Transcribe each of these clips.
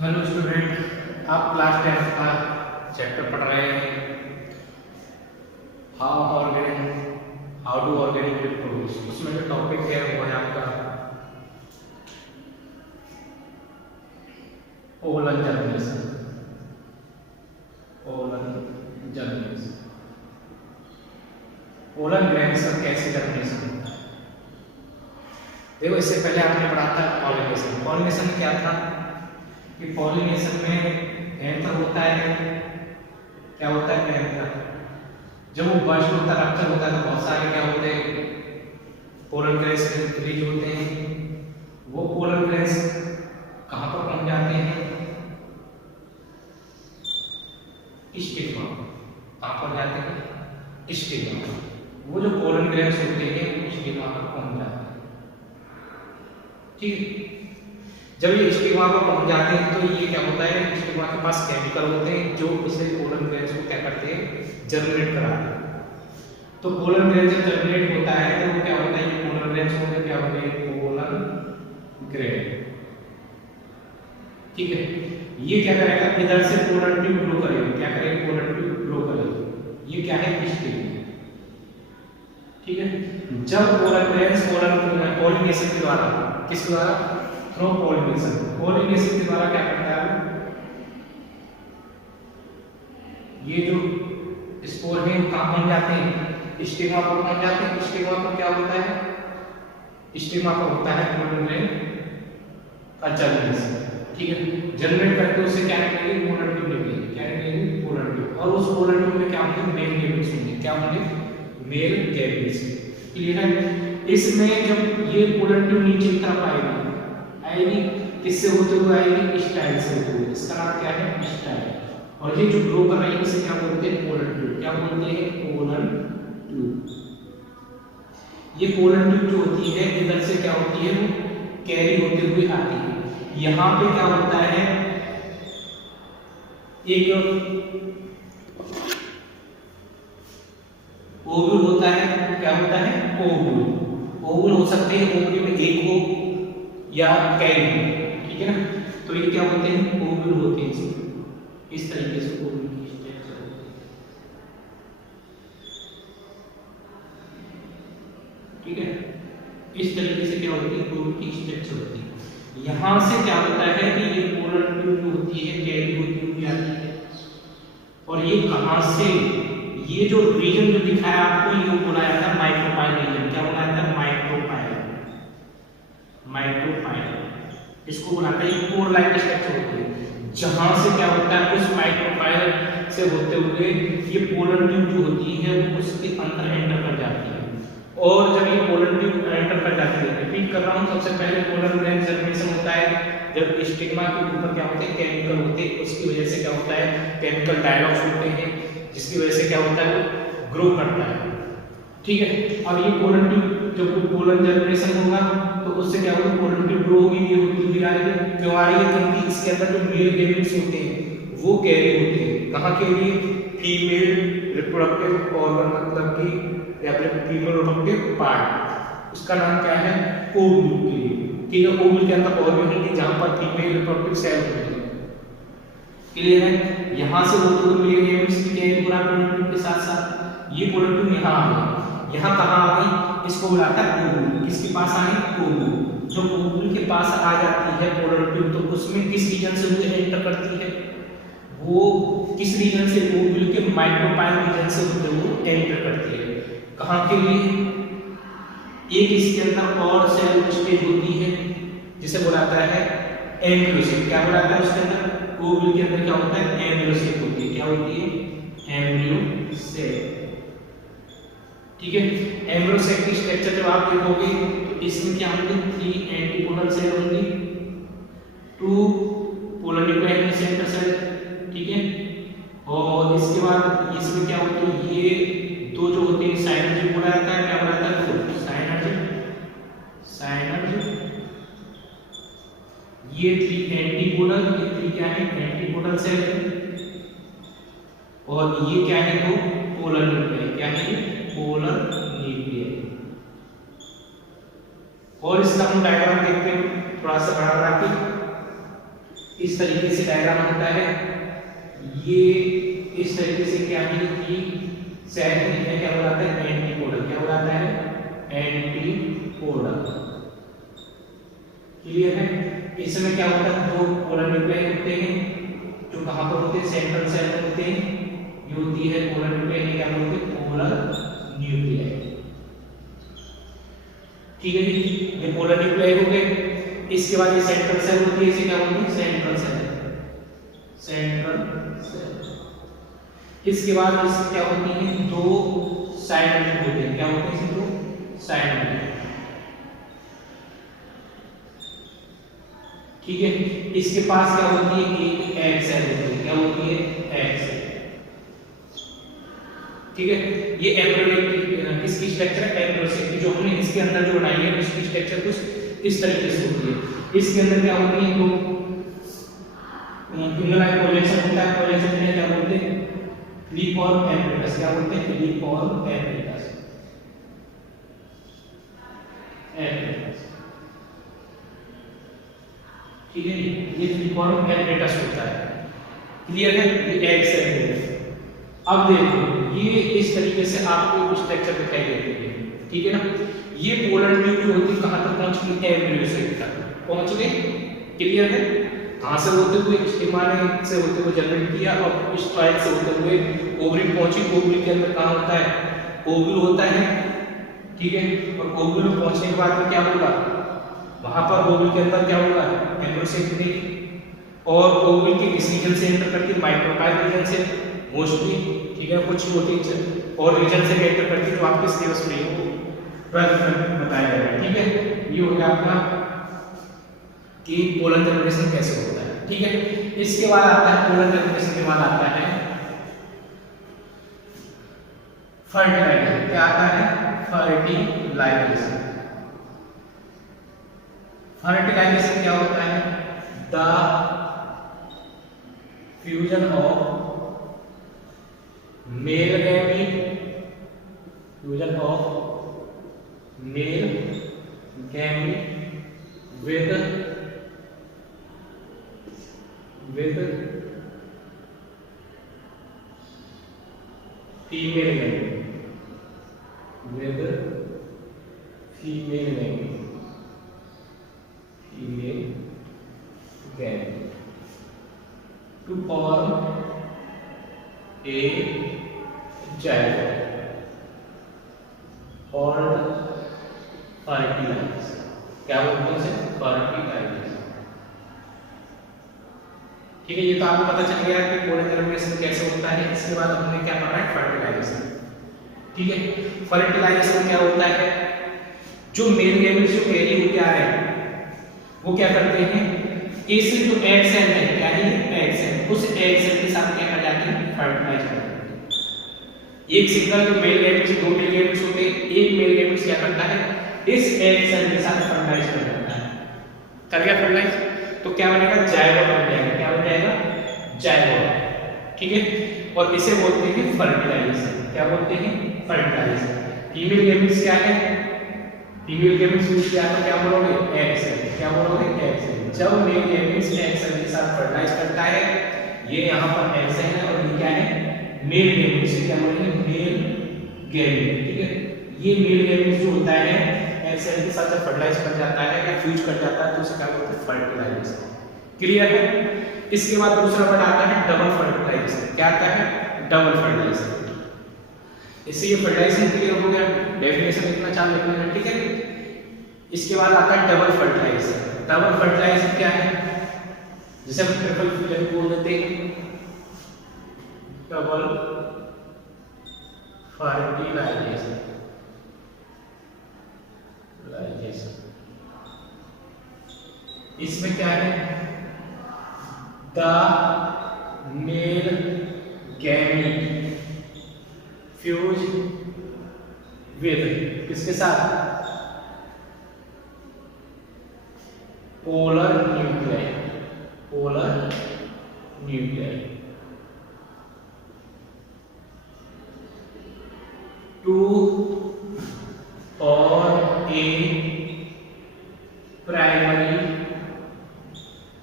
Hello student, आप class 10 का chapter पढ़ रहे हैं हाउ डू ऑर्गेनिक रिप्रोड्यूस। उसमें जो टॉपिक है वो है आपका ओलन जर्मिनेशन। ओलन ग्रेन्स का कैसे जर्मिनेशन होता है। देखो, इससे पहले आपने पढ़ा था पॉलिनेशन। पॉलिनेशन क्या था कि पॉलिनेशन में एंथर होता है। क्या होता है एंथर? जब वो बर्स्ट होता है, रप्चर होता है, तो बहुत सारे क्या होते हैं, पोलन ग्रेन्स रिलीज होते हैं। वो पोलन ग्रेन्स कहाँ पर पहुंच जाते हैं? स्टिग्मा। कहाँ पर जाते हैं? स्टिग्मा। वो जो पोलन ग्रेन्स होते हैं वो स्टिग्मा पर पहुंच जाते हैं। ठीक। जब ये स्टिग्मा पर पहुंच जाते हैं तो ये क्या होता है, स्टिग्मा के पास केमिकल होते हैं जो उसे पोलन ग्रेन्स को क्या करते हैं, जर्मिनेट कराते हैं। तो पोलन ग्रेन जब जर्मिनेट होता है तो वो क्या होता है, ये पोलन ग्रेन्स होते क्या होते हैं, पोलन ग्रेन। ठीक है। ये क्या करेगा, इधर से पोलन ट्यूब ग्रो करेगा। क्या करेगा? पोलन ट्यूब ग्रो करेगा। ये क्या है, स्टिग्मा। ठीक है। जब पोलन ग्रेन्स पॉलिनेशन के द्वारा, किस द्वारा? Through pollination. पॉलिनेशन के द्वारा क्या करता है, ये जो स्पोर है कहाँ पहुंच जाते हैं, स्टिग्मा पर पहुंच जाते हैं। स्टिग्मा पर क्या होता है, स्टिग्मा पर होता है पोलन ग्रेन का जर्मिनेशन। ठीक है। जर्मिनेट करके उससे क्या निकलेगी, पोलन ट्यूब निकलेगी। क्या निकलेगी? Pollen tube. और उस पोलन ट्यूब में क्या होंगे, मेल गैमेट्स होंगे। क्या होंगे? Male gametes. क्लियर है? इसमें जब ये पोलन ट्यूब नीचे की तरफ आएगी, किससे होते हुए आएगी, स्टाइल से होते हुए। इसका नाम क्या है, स्टाइल। और ये जो ग्रो कर रही है इसे क्या बोलते हैं, पोलन ट्यूब। क्या बोलते हैं, पोलन ट्यूब। ये पोलन ट्यूब जो होती है इधर से क्या होती है, वो कैरी होते हुए आती है। यहाँ पे क्या होता है, एक ओव्यूल होता है। क्या होता है, ओव्यूल। ओव्यूल हो सकते हैं, ओव्यूल में एक हो या कई हो। ठीक है ना। तो ये क्या होते हैं, ओव्यूल होते हैं। इस तरीके से ओव्यूल की स्ट्रक्चर होती है। ठीक है। इस तरीके से क्या होती है, ओव्यूल की स्ट्रक्चर होती है। यहां से क्या होता है कि ये पोलन ट्यूब जो होती है कैरी होती हुई आती है। और ये कहां से, ये जो रीजन जो दिखाया आपको, ये बोला जाता है माइक्रोपाइल रीजन। क्या बोला जाता है, माइक्रोपाइल। माइक्रोपाइल इसको बनाता है, कोर लाइक स्ट्रक्चर होती है। जहां से क्या होता है, उस माइक्रोपाइल से होते हुए ये पोलन ट्यूब जो होती है वो उसके अंदर एंटर कर जाती है। और जब ये पोलन ट्यूब एंटर कर जाती है, रिपीट कर रहा हूं, सबसे पहले पोलन ग्रेन जर्मिनेशन होता है जब स्टिग्मा के ऊपर क्या होते हैं, केमिकल होते हैं। उसकी वजह से क्या होता है, केमिकल डायलॉग्स होते हैं, जिसकी वजह से क्या होता है, वो ग्रो करता है। ठीक है। अब ये पोलन ट्यूब जब पोलन जर्मिनेशन होगा तो उससे क्या होगा, पोलन ट्यूब ग्रो होगी, ये होती हुई आ रही है। क्यों आ रही है, क्योंकि इसके अंदर जो मेल गैमेट्स होते हैं वो कैरी होते हैं। कहाँ के लिए, फीमेल रिप्रोडक्टिव ऑर्गन, मतलब कि या फिर फीमेल रिप्रोडक्टिव पार्ट। उसका नाम क्या है, ओव्यूल। ठीक है। ओव्यूल के अंदर ऑर्गन होंगे जहां पर फीमेल रिप्रोडक्टिव सेल होते हैं। क्लियर है? यहां से होते हुए मेल गैमेट्स की कैरी हो रहा है पोलन ट्यूब के साथ साथ। ये पोलन ट्यूब यहां आ गई। यहां कहां आ गई, इसको बुलाता है ओव्यूल। किसके पास आ गई, ओव्यूल। जब ओव्यूल के पास आ जाती है पोलन ट्यूब तो उसमें किस रीजन से वो एंटर करती है, वो किस रीजन से, ओव्यूल के माइक्रोपाइल रीजन से होते हुए एंटर करती है। कहां के लिए, एक इसके अंदर और सेल स्टेज होती है जिसे बुलाता है एम्ब्रियो सेल। क्या बुलाता है उसके अंदर, ओव्यूल के अंदर क्या होता है, एम्ब्रियो सेल होती है। क्या होती है, एम्ब्रियो सेल। ठीक है। एम्ब्रियो सेल की स्ट्रक्चर जब आप देखोगे तो इसमें क्या होंगे, 3 एंटीपोडल सेल होंगे, 2 पोलर न्यूक्लियर में सेंटर सेल। ठीक है। और इसके बाद इसमें क्या होता है, ये दो जो होते हैं साइनर्जी बोला जाता है। क्या बोला जाता है, साइनर्जी। ये 3 एंटीपोडल, ये 3 क्या है, एंटीपोडल सेल। और ये क्या है, वो पोलर न्यूक्लियर। क्या है, पोलर न्यूक्लियर। और इसका हम डायग्राम देखते हैं थोड़ा सा बड़ा बना के। इस तरीके से डायग्राम होता है। ये इस तरीके से क्या है कि सेट में क्या हो जाता है, एंटीपोडल। क्या हो जाता है, एंटीपोडल। क्लियर है। इसमें क्या होता है, दो पोलर न्यूक्लियाई होते हैं जो कहां पर होते हैं, सेंट्रल सेल में होते हैं। ये होती है पोलर न्यूक्लियाई, क्या बोलते हैं, पोलर न्यूक्लियाई। ठीक है जी, ये पोलर न्यूक्लियाई हो गए। इसके बाद ये सेंट्रल सेल होती है, इसे क्या बोलते हैं, सेंट्रल सेल, सेंट्रल सेल। इसके बाद इसकी क्या होती है, दो साइड में होते हैं। क्या होते हैं, दो साइड में। ठीक है। इसके पास क्या होती है, एक एग सेल होती है। क्या होती है, एग सेल। ठीक है। ये एम्ब्रियोनिक इसकी स्ट्रक्चर है, एम्ब्रियोनिक जो हमने इसके अंदर जो बनाई है उसकी स्ट्रक्चर कुछ इस तरीके से होती है। इसके अंदर क्या होती है, दो इंगलाइन प्रोजेक्शन होता है। प्रोजेक्शन में क्या बोलते हैं, फ्लिप और एम्ब्रियोनिक। क्या बोलते हैं, फ्लिप और एम्ब्रियोनिक। ठीक है, ये फ्लिप और एम्ब्रियोनिक होता है। क्लियर है। ये एग सेल है। अब देखो ये इस तरीके से आपको स्ट्रक्चर दिखाई देती है। ठीक है ना। ये पोलर ट्यूब जो होती है कहां तक पहुंच गई, एम्ब्रियो तक पहुंच गई। क्लियर है। कहां से होते हुए, स्टिग्मा से होते हुए जनरेट किया और इस ट्रायल से होते हुए ओवरी पहुंची। ओवरी के अंदर कहां होता है, ओव्यूल होता है। ठीक है। और ओव्यूल में पहुंचने के बाद में क्या होगा, वहां पर ओव्यूल के अंदर क्या होगा, एम्ब्रियो और ओव्यूल के किस रीजन से एंटर करती है, माइक्रोकाइल रीजन से मोस्टली। ठीक है। कुछ प्रोटीन और रीजन से एंटर करती है जो आपके सिलेबस में हो 12th में बताया जाएगा। ठीक है। ये हो गया आपका कि पोलन जनरेशन कैसे होता है। ठीक है। इसके बाद आता है, पोलन जनरेशन के बाद आता है फर्टिलाइजेशन। क्या आता है, फर्टिलाइजेशन। फर्टिलाइजेशन क्या होता है, the fusion of male gamete, fusion of male gamete with female gamete, with female gamete to form a zygote called fertilization। क्या बोलते हैं इसे, फर्टिलाइजेशन। ठीक है। ये तो आपको पता चल गया है कि पोलन जनरेशन कैसे होता है। इसके बाद हमने क्या पढ़ा है, फर्टिलाइजेशन। ठीक है। फर्टिलाइजेशन क्या होता है, जो मेल गैमेट्स जो कैरी होके आ रहे हैं वो क्या करते हैं, इस जो एग सेल है, क्या है एग सेल, उस एग सेल के साथ क्या कर जाते हैं, फर्टिलाइज कर देते हैं। एक सिंगल जो मेल गैमेट्स, दो मेल गैमेट्स होते हैं, एक मेल गैमेट्स क्या करता है, इस एग सेल के साथ फर्टिलाइज कर देता है। कर गया फर्टिलाइज, तो क्या बनेगा, जायगोट बन जाएगा। क्या बन जाएगा, जायगोट। ठीक है। और इसे बोलते हैं फर्टिलाइजेशन। क्या बोलते हैं, फर्टिलाइजेशन। फीमेल गैमेट्स क्या है, फीमेल गैमेट्स यूज किया तो क्या बोलोगे, एग सेल। क्या बोलोगे, एग सेल। जब मेल गैमेट्स एग सेल के साथ फर्टिलाइज करता है, ये यहां पर एग सेल है और ये क्या है, मेल गैमेट्स। क्या बोलेंगे, मेल गैमेट। ठीक है। ये मेल गैमेट्स जो होता है एग सेल के साथ जब फर्टिलाइज कर जाता है या फ्यूज कर जाता है तो उसे क्या बोलते हैं, फर्टिलाइजेशन। क्लियर है। इसके बाद दूसरा वर्ड आता है डबल फर्टिलाइजेशन। क्या आता है, डबल फर्टिलाइजेशन। इससे ये फर्टिलाइजेशन क्लियर हो गया, डेफिनेशन लिखना चालू रखना। ठीक है। इसके बाद आता है डबल फर्टिलाइजेशन। डबल फर्टिलाइजेशन क्या है, जिसे हम ट्रिपल फ्यूजन बोल देते हैं, डबल फर्टिलाइजेशन। इसमें क्या है, the male gamete fuse with किसके साथ, polar nuclei, polar nuclei to और ए प्राइमरी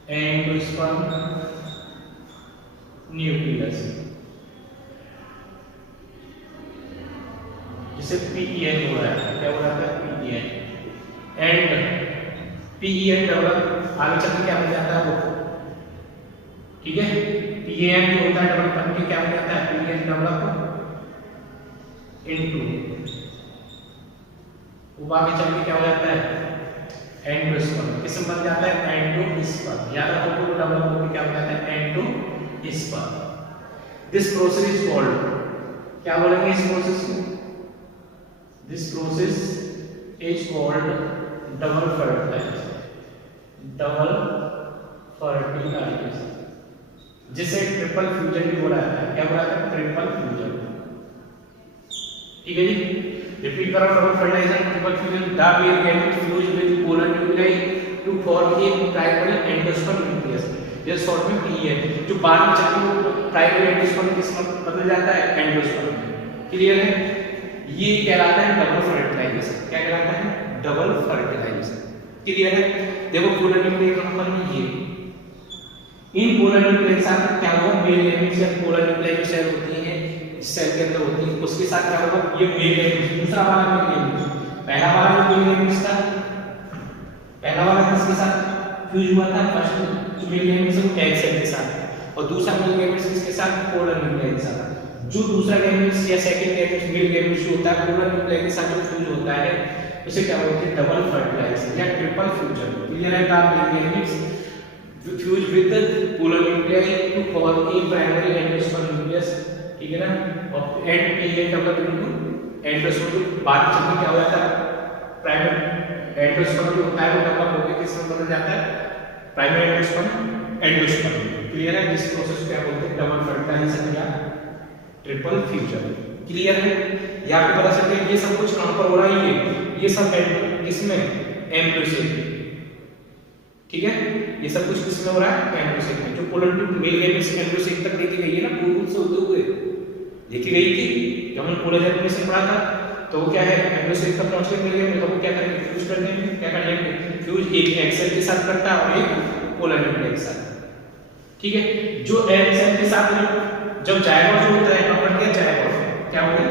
एंडोस्पर्म न्यूक्लियस, जिसे पीईएन हो रहा है। क्या हो रहा है? पीईएन। एंड पीईएन डेवलप आगे चल के क्या बन जाता है वो, ठीक है। पीईएन जो होता है डेवलप बन के क्या बन जाता है? पीईएन डेवलप इनटू, वो आगे चल के क्या हो जाता है? एंडोस्पर्म। किसमें बन जाता है? एंडोस्पर्म। याद रखो तो डेवलप होकर क्या हो जाता है? Endosperm. This process is called, क्या बोलेंगे इस प्रोसेस को? This process is called double fertilization. Double fertilization, जिसे ट्रिपल फ्यूजन भी बोला जाता है। क्या बोला जाता है? Triple fusion. ठीक है जी। रिपीट करो, double fertilization, triple fusion, the pair gamete fuse with polar nuclei to form a primary endosperm nucleus. ये शॉर्ट में पीईएन, जो बाद में चलके वो प्राइमरी एंडोस्पर्म किसमें बदल जाता है? एंडोस्पर्म में। क्लियर है? ये कहलाता है डबल फर्टिलाइजेशन। क्या कहलाता है? Double fertilisation. क्लियर है? देखो पोलर न्यूक्लियर नंबर में ये इन पोलर न्यूक्लियर के साथ क्या होगा? मेल गैमेट्स या पोलर न्यूक्लियर जो सेल होती है सेल के अंदर होती है, उसके साथ क्या होगा? ये मेल गैमेट्स, दूसरा वाला मेल गैमेट्स, पहला वाला मेल गैमेट्स था, पहला वाला किसके साथ फ्यूज हुआ था? फर्स्ट मेल गैमेट्स वो एग सेल के साथ, और दूसरा मेल गैमेट्स किसके साथ? पोलर न्यूक्लियर के साथ। जो दूसरा गैमेट्स या सेकंड गैमेट्स मेल गैमेट्स जो होता है पोलर न्यूक्लियर के साथ जो फ्यूज होता है उसे क्या बोलते हैं? डबल फर्टिलाइजेशन या ट्रिपल फ्यूजन। क्लियर है? का male gametes fuse with polar nuclei to form a primary endosperm nucleus, ठीक है ना। और and PEN develop into endosperm, जो बाद में चलके क्या हो जाता है? प्राइमरी एंडोस्पर्म जो होता है वो डेवलप होकर किसमें बदल जाता है? Primary endosperm endosperm. क्लियर है? जिस प्रोसेस को क्या बोलते हैं? डबल फर्टिलाइजेशन या ट्रिपल फ्यूजन। क्लियर है? या आपको बता सकते हैं ये सब कुछ कहां पर हो रहा है? ये सब किसमें? Embryo cell. ठीक है? ये सब कुछ किसमें हो रहा है? एम्ब्रियो सेल में। जो polar male gametes embryo cell तक लेके गई है ना, पूर्व से होते हुए लेके गई थी, जब हमने पोलर जेनेरेशन पढ़ा था, तो वो क्या है? एम्ब्रियो सेल तक पहुंच के मिल गए, तो वो क्या करेंगे? फ्यूज कर देंगे। क्या कर लेंगे? फ्यूज एक एग सेल के साथ करता है और एक पोलर न्यूक्लियर के साथ। ठीक है? जो एग सेल के साथ जब जायगोट जो होता है, अपन क्या जायगोट, क्या हो गया?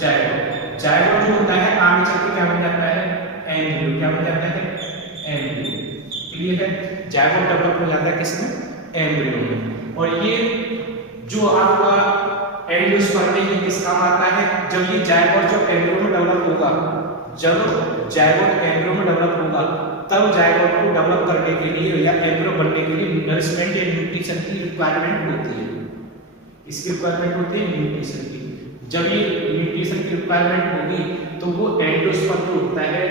जायगोट। जायगोट जो होता है आगे चल के क्या बन जाता है? एम्ब्रियो। क्या बन जाता है? एम्ब्रियो। क्लियर है? जायगोट डेवलप हो जाता है किसमें? एम्ब्रियो में। और ये जो आपका एंडोस्पर्म है ये किस काम आता है? जब ये जायगोट जब एम्ब्रियो में डेवलप होगा, जब जायगोट एम्ब्रियो में डेवलप होगा, तब जायगोट को डेवलप करने के लिए या एम्ब्रियो बनने के लिए नरिशमेंट या न्यूट्रिशन की रिक्वायरमेंट होती है। इसकी रिक्वायरमेंट होती है न्यूट्रिशन की। जब ये न्यूट्रिशन की रिक्वायरमेंट होगी तो वो एंडोस्पर्म जो होता है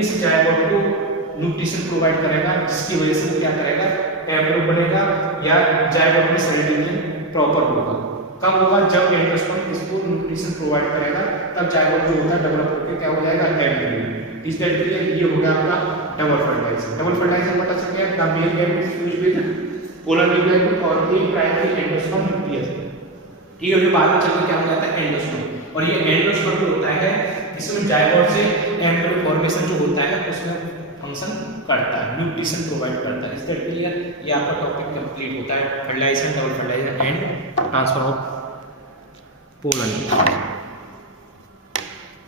इस जायगोट को न्यूट्रिशन प्रोवाइड करेगा, जिसकी वजह से वो क्या करेगा? एम्ब्रियो बनेगा या जायगोट में सेल डिवीजन प्रॉपर होगा। कब होगा? जब एंडोस्पर्म इसको न्यूट्रिशन प्रोवाइड करेगा, तब जायगोट जो होता है डेवलप होकर क्या हो जाएगा? एम्ब्रियो। इस तरीके से ये हो गया आपका डबल फर्टिलाइजेशन। डबल फर्टिलाइजेशन बता सकते हैं the male gamete fuse with polar nuclear to form a primary endosperm nucleus. ठीक है? जो बाद में चलकर क्या हो जाता है? एंडोस्पर्म। और ये एंडोस्पर्म जो होता है इसमें जायगोट से एम्ब्रियो फॉर्मेशन जो होता है उसमें फंक्शन करता है, न्यूट्रिशन प्रोवाइड करता है। इस तरीके से ये आपका टॉपिक कंप्लीट होता है, fertilization, double fertilization and transfer of polar nuclear.